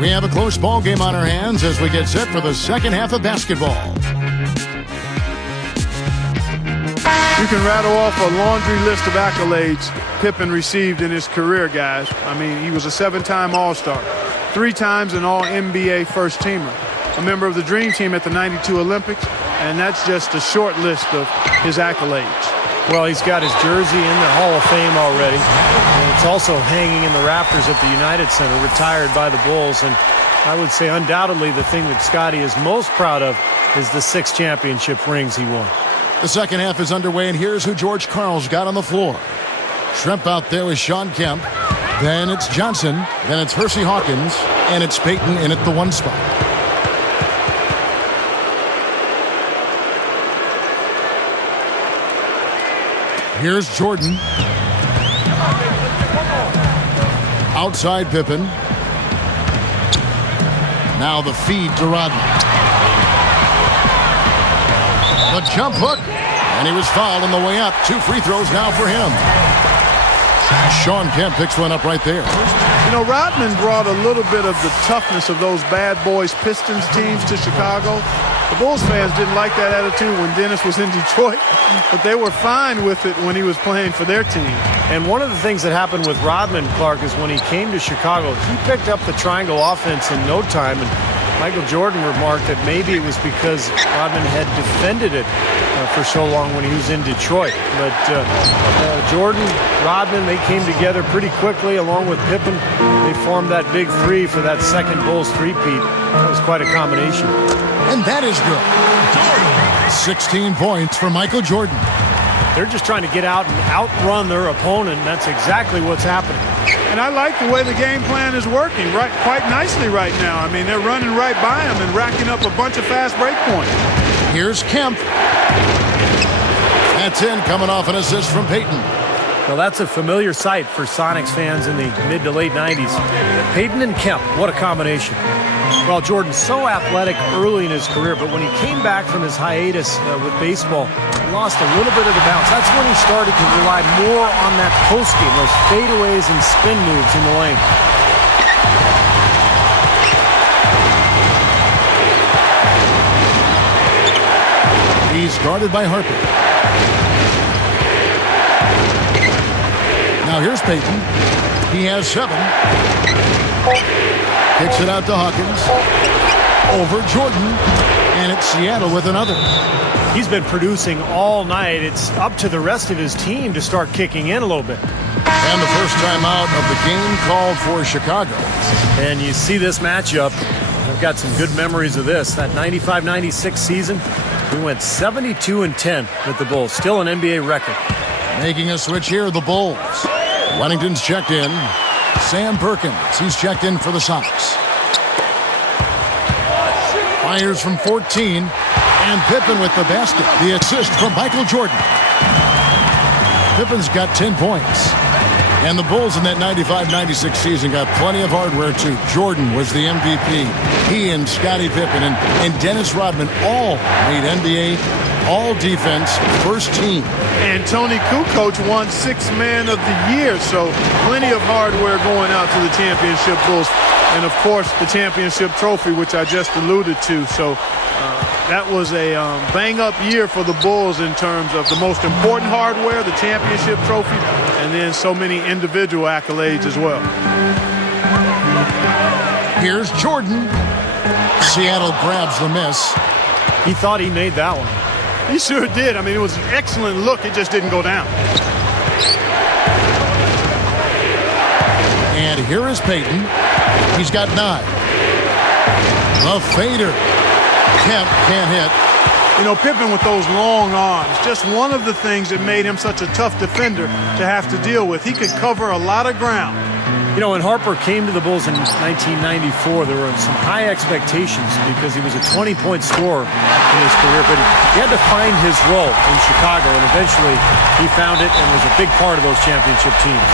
We have a close ball game on our hands as we get set for the second half of basketball. You can rattle off a laundry list of accolades Pippen received in his career, guys. I mean, he was a 7-time All-Star, 3 times an All-NBA first-teamer, a member of the Dream Team at the '92 Olympics, and that's just a short list of his accolades. Well, he's got his jersey in the Hall of Fame already. And it's also hanging in the rafters at the United Center, retired by the Bulls. And I would say undoubtedly the thing that Scottie is most proud of is the 6 championship rings he won. The second half is underway, and here's who George Karl's got on the floor. Shrimp out there with Sean Kemp. Then it's Johnson. Then it's Hersey Hawkins. And it's Payton in at the 1 spot. Here's Jordan. Outside Pippen. Now the feed to Rodman. The jump hook. And he was fouled on the way up. 2 free throws now for him. Sean Kemp picks one up right there. You know, Rodman brought a little bit of the toughness of those bad boys Pistons teams to Chicago. The Bulls fans didn't like that attitude when Dennis was in Detroit, but they were fine with it when he was playing for their team. And one of the things that happened with Rodman, Clark, is when he came to Chicago, he picked up the triangle offense in no time. And Michael Jordan remarked that maybe it was because Rodman had defended it for so long when he was in Detroit. But Jordan, Rodman, they came together pretty quickly along with Pippen. They formed that big 3 for that second Bulls three-peat. That was quite a combination. And that is good. 16 points for Michael Jordan. They're just trying to get out and outrun their opponent, and that's exactly what's happening. And I like the way the game plan is working quite nicely right now. I mean, they're running right by him and racking up a bunch of fast break points. Here's Kemp. That's in, coming off an assist from Payton. Well, that's a familiar sight for Sonics fans in the mid to late 90s. Payton and Kemp, what a combination. Well, Jordan's so athletic early in his career, but when he came back from his hiatus with baseball, he lost a little bit of the bounce. That's when he started to rely more on that post game, those fadeaways and spin moves in the lane. He's guarded by Harper. Now here's Payton. He has 7. Kicks it out to Hawkins. Over Jordan. And it's Seattle with another. He's been producing all night. It's up to the rest of his team to start kicking in a little bit. And the first time out of the game called for Chicago. And you see this matchup. I've got some good memories of this. That 95-96 season, we went 72-10 with the Bulls. Still an NBA record. Making a switch here, the Bulls. Wennington's checked in. Sam Perkins, he's checked in for the Sox. Fires from 14. And Pippen with the basket. The assist from Michael Jordan. Pippen's got 10 points. And the Bulls in that 95-96 season got plenty of hardware, too. Jordan was the MVP. He and Scottie Pippen and Dennis Rodman all made NBA All-Defense First Team. And Tony Kukoc won 6th Man of the Year, so plenty of hardware going out to the championship Bulls. And, of course, the championship trophy, which I just alluded to. So that was a bang-up year for the Bulls in terms of the most important hardware, the championship trophy, and then so many individual accolades as well. Here's Jordan. Seattle grabs the miss. He thought he made that one. He sure did. I mean, it was an excellent look. It just didn't go down. And here is Payton. He's got 9. A fader. Kemp can't hit. You know, Pippen with those long arms, just one of the things that made him such a tough defender to have to deal with. He could cover a lot of ground. You know, when Harper came to the Bulls in 1994, there were some high expectations because he was a 20-point scorer in his career, but he had to find his role in Chicago, and eventually he found it and was a big part of those championship teams.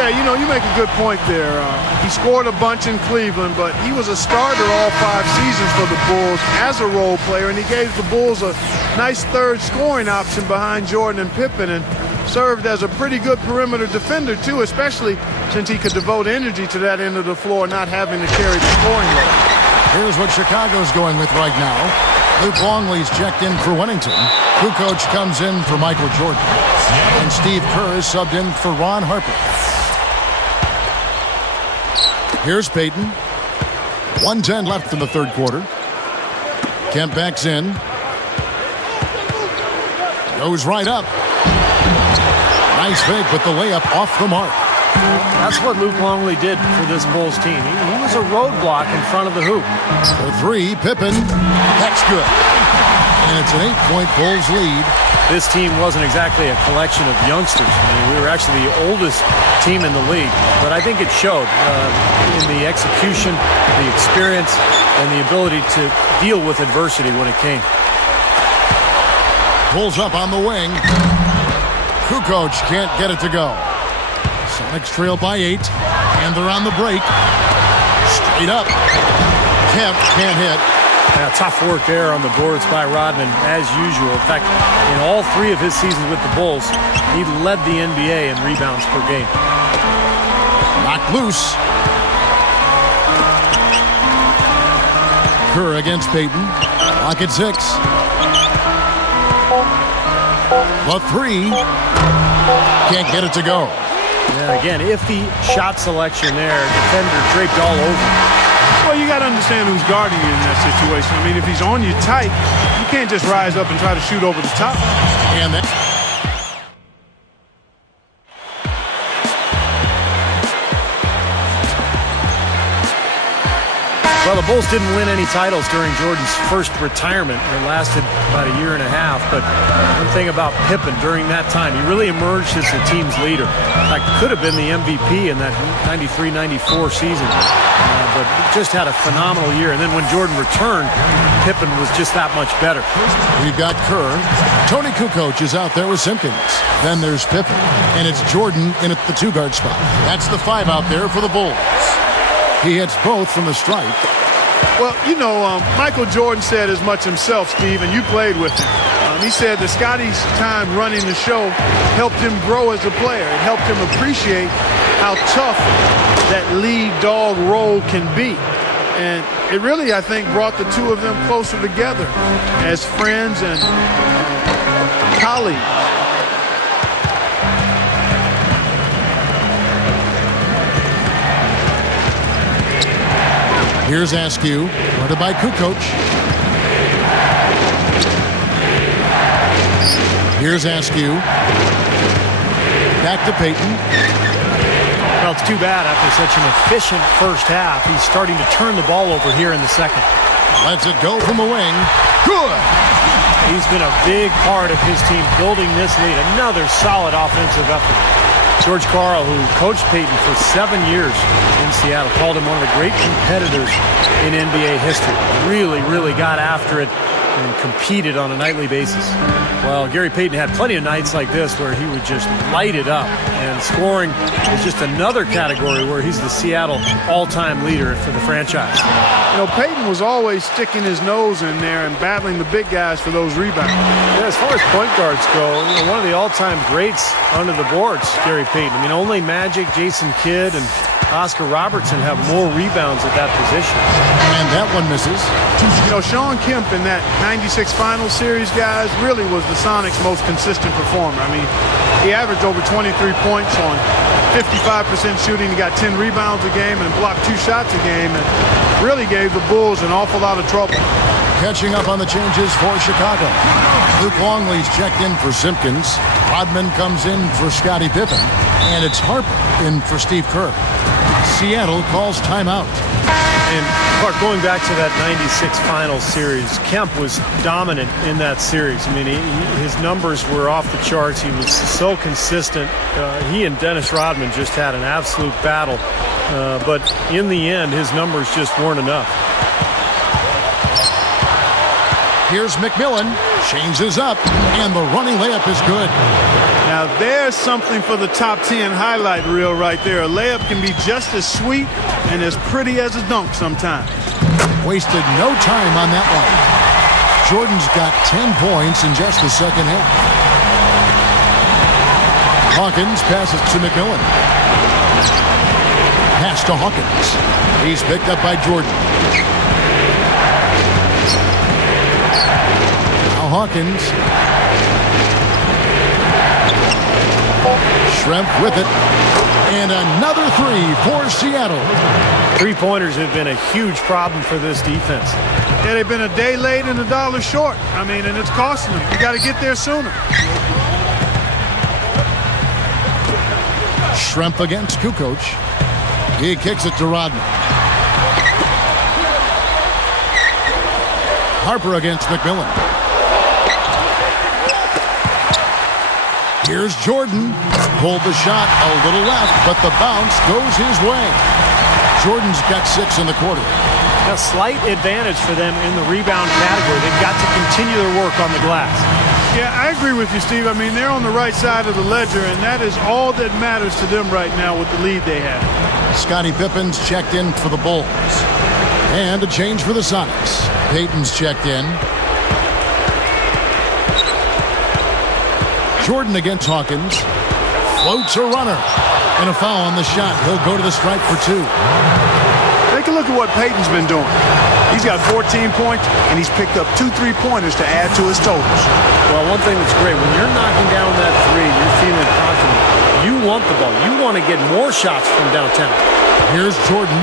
Yeah, you know, you make a good point there. He scored a bunch in Cleveland, but he was a starter all 5 seasons for the Bulls as a role player, and he gave the Bulls a nice third scoring option behind Jordan and Pippen, and served as a pretty good perimeter defender, too, especially since he could devote energy to that end of the floor, not having to carry the scoring load. Here's what Chicago's going with right now. Luke Longley's checked in for Wennington. Kukoc comes in for Michael Jordan. And Steve Kerr is subbed in for Ron Harper. Here's Payton. 1:10 left in the third quarter. Kemp backs in. Goes right up. Nice fake, but the layup off the mark. That's what Luke Longley did for this Bulls team. He was a roadblock in front of the hoop. For three, Pippen. That's good. And it's an 8-point Bulls lead. This team wasn't exactly a collection of youngsters. I mean, we were actually the oldest team in the league. But I think it showed in the execution, the experience, and the ability to deal with adversity when it came. Pulls up on the wing. Kukoc can't get it to go. Sonics trail by 8, and they're on the break. Straight up. Kemp can't hit. Yeah, tough work there on the boards by Rodman, as usual. In fact, in all 3 of his seasons with the Bulls, he led the NBA in rebounds per game. Knocked loose. Kerr against Payton. Lock at 6. The 3. Can't get it to go. Yeah, again, iffy shot selection there. Defender draped all over. Well, you got to understand who's guarding you in that situation. I mean, if he's on you tight, you can't just rise up and try to shoot over the top. And that. Well, the Bulls didn't win any titles during Jordan's first retirement. It lasted about a year and a half. But one thing about Pippen during that time, he really emerged as the team's leader. In fact, could have been the MVP in that 93-94 season. But just had a phenomenal year. And then when Jordan returned, Pippen was just that much better. We've got Kerr. Tony Kukoc is out there with Simpkins. Then there's Pippen. And it's Jordan in at the 2-guard spot. That's the 5 out there for the Bulls. He hits both from the stripe. Well, you know, Michael Jordan said as much himself, Steve, and you played with him. He said that Scottie's time running the show helped him grow as a player. It helped him appreciate how tough that lead dog role can be. And it really, I think, brought the 2 of them closer together as friends and colleagues. Here's Askew, guarded by Kukoc. Here's Askew. Back to Payton. Well, it's too bad after such an efficient first half. He's starting to turn the ball over here in the second. Lets it go from the wing. Good! He's been a big part of his team building this lead. Another solid offensive effort. George Karl, who coached Payton for 7 years in Seattle, called him one of the great competitors in NBA history. Really got after it and competed on a nightly basis. Well, Gary Payton had plenty of nights like this where he would just light it up. And scoring is just another category where he's the Seattle all-time leader for the franchise. You know, Payton was always sticking his nose in there and battling the big guys for those rebounds. Yeah, as far as point guards go, you know, one of the all-time greats under the boards, Gary Payton. I mean, only Magic, Jason Kidd, and Oscar Robertson have more rebounds at that position. And that one misses. You know, Sean Kemp in that 96 Finals Series, guys, really was the Sonics' most consistent performer. I mean, he averaged over 23 points on 55% shooting. He got 10 rebounds a game and blocked 2 shots a game and really gave the Bulls an awful lot of trouble. Catching up on the changes for Chicago. Luke Longley's checked in for Simpkins. Rodman comes in for Scottie Pippen. And it's Harper in for Steve Kerr. Seattle calls timeout. And Clark, going back to that 96 Finals series, Kemp was dominant in that series. I mean, his numbers were off the charts. He was so consistent. He and Dennis Rodman just had an absolute battle. But in the end, his numbers just weren't enough. Here's McMillan. Changes up. And the running layup is good. Now, there's something for the top 10 highlight reel right there. A layup can be just as sweet and as pretty as a dunk sometimes. Wasted no time on that one. Jordan's got 10 points in just the second half. Hawkins passes to McMillan. pass to Hawkins. He's picked up by Jordan. Now Hawkins. Schrempf with it. And another three for Seattle. Three-pointers have been a huge problem for this defense. Yeah, they've been a day late and $1 short. I mean, and it's costing them. You got to get there sooner. Schrempf against Kukoc. He kicks it to Rodman. Harper against McMillan. Here's Jordan. Pulled the shot a little left, but the bounce goes his way. Jordan's got 6 in the quarter. A slight advantage for them in the rebound category. They've got to continue their work on the glass. Yeah, I agree with you, Steve. I mean, they're on the right side of the ledger, and that is all that matters to them right now with the lead they have. Scottie Pippen's checked in for the Bulls. And a change for the Sonics. Payton's checked in. Jordan against Hawkins. Floats a runner. And a foul on the shot. He'll go to the stripe for 2. Take a look at what Payton's been doing. He's got 14 points, and he's picked up 2 3-pointers to add to his totals. Well, one thing that's great, when you're knocking down that three, you're feeling confident. You want the ball. You want to get more shots from downtown. Here's Jordan.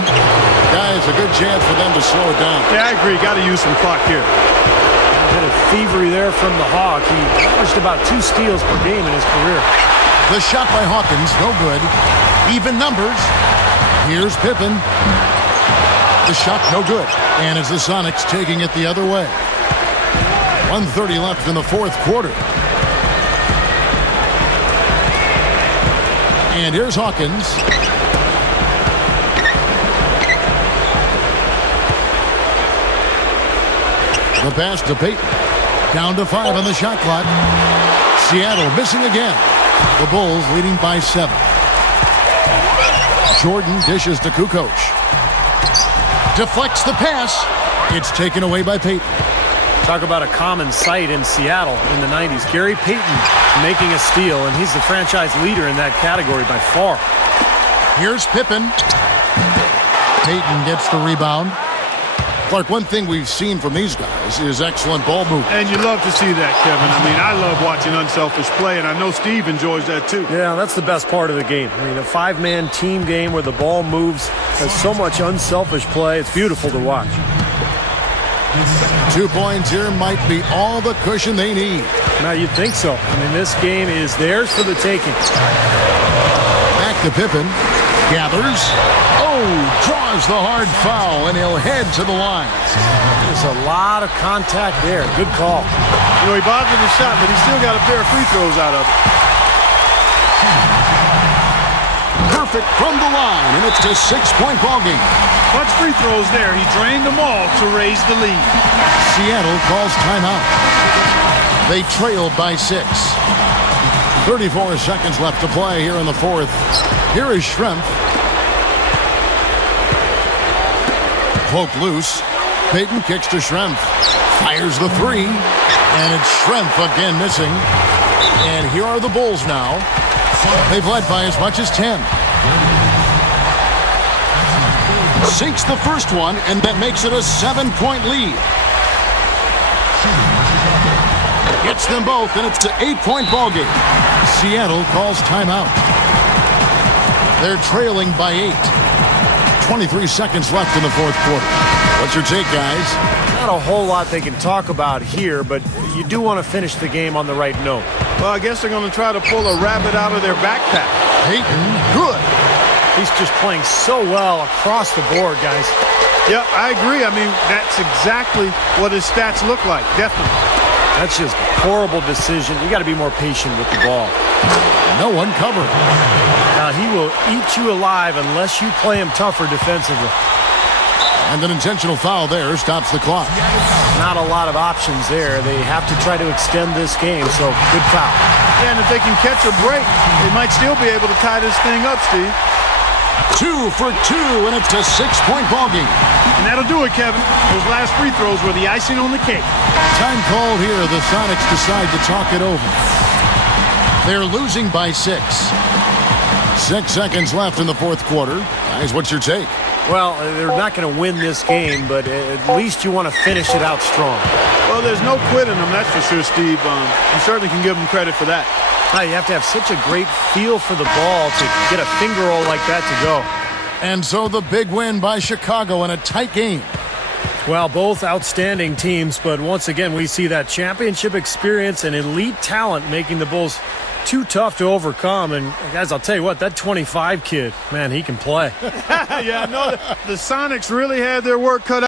Guys, a good chance for them to slow it down. Yeah, I agree. Got to use some clock here. A bit of thievery there from the Hawk. He averaged about 2 steals per game in his career. The shot by Hawkins, no good. Even numbers. Here's Pippen. The shot, no good. And it's the Sonics taking it the other way. 1:30 left in the fourth quarter. And here's Hawkins. The pass to Payton. Down to 5 on the shot clock. Seattle missing again. The Bulls leading by 7. Jordan dishes to Kukoc. Deflects the pass. It's taken away by Payton. Talk about a common sight in Seattle in the 90s. Gary Payton making a steal, and he's the franchise leader in that category by far. Here's Pippen. Payton gets the rebound. Clark, one thing we've seen from these guys is excellent ball movement. And you love to see that, Kevin. I mean, I love watching unselfish play, and I know Steve enjoys that too. Yeah, that's the best part of the game. I mean, a 5-man team game where the ball moves, has so much unselfish play. It's beautiful to watch. 2 points here might be all the cushion they need. Now, you'd think so. I mean, this game is theirs for the taking. Back to Pippen. Gathers. Draws the hard foul, and he'll head to the line. There's a lot of contact there. Good call. You know, he bothered the shot, but he still got a pair of free throws out of it. Perfect from the line, and it's a 6-point ball game. Clutch free throws there. He drained them all to raise the lead. Seattle calls timeout. They trail by 6. 34 seconds left to play here in the fourth. Here is Schrempf. Poke loose. Payton kicks to Schrempf. Fires the 3. And it's Schrempf again missing. And here are the Bulls now. They've led by as much as 10. Sinks the first one, and that makes it a 7-point lead. Gets them both, and it's an 8-point ball game. Seattle calls timeout. They're trailing by 8. 23 seconds left in the fourth quarter. What's your take, guys? Not a whole lot they can talk about here, but you do want to finish the game on the right note. Well, I guess they're going to try to pull a rabbit out of their backpack. Payton, good. He's just playing so well across the board, guys. Yeah, I agree. I mean, that's exactly what his stats look like, definitely. That's just a horrible decision. You got to be more patient with the ball. No one covered. Now, he will eat you alive unless you play him tougher defensively. And an intentional foul there stops the clock. Not a lot of options there. They have to try to extend this game, so good foul. Yeah, and if they can catch a break, they might still be able to tie this thing up, Steve. 2 for 2, and it's a 6-point ball game. And that'll do it, Kevin. Those last free throws were the icing on the cake. Time called here. The Sonics decide to talk it over. They're losing by 6. 6 seconds left in the fourth quarter. Guys, what's your take? Well, they're not going to win this game, but at least you want to finish it out strong. Well, there's no quitting them, that's for sure, Steve. You certainly can give them credit for that. You have to have such a great feel for the ball to get a finger roll like that to go. And so the big win by Chicago in a tight game. Well, both outstanding teams, but once again, we see that championship experience and elite talent making the Bulls too tough to overcome. And guys, I'll tell you what, that 25 kid, man, he can play. Yeah, I know the Sonics really had their work cut out.